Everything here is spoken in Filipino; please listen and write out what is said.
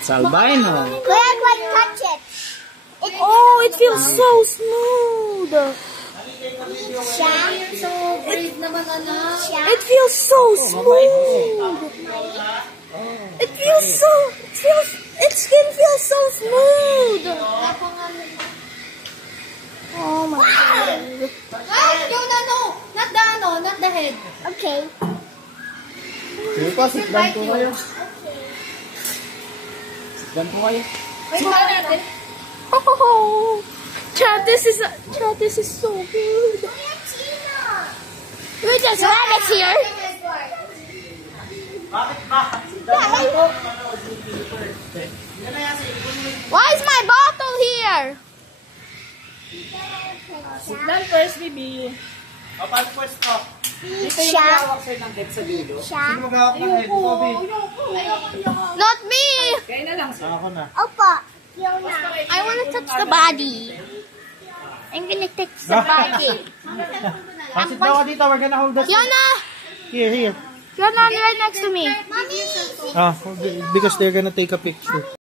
It's albino. Quick, touch it. Oh, it feels so smooth. It feels so smooth. Its skin feels so smooth. Oh my god. No. Not the head. Okay. Sige po, sit down po kayo. Sit down po kayo. Wait, para natin. Oh, Chad, this is so good. We just rabbits here. Why is my bottle here? Sit down first, baby. Paano pwesto? Dito yung Siya. hawak sa'yo ng deck sa dulo. Siya. Sino mag-hawak ng head? Kobe. Not me. Kaya na lang. Ako na. Opo. Fiona. I want to touch the body. I'm gonna touch the body. Sit down ka dito. We're gonna hold this. Fiona, Here. Fiona, right next to me. Mommy. Because they're gonna take a picture.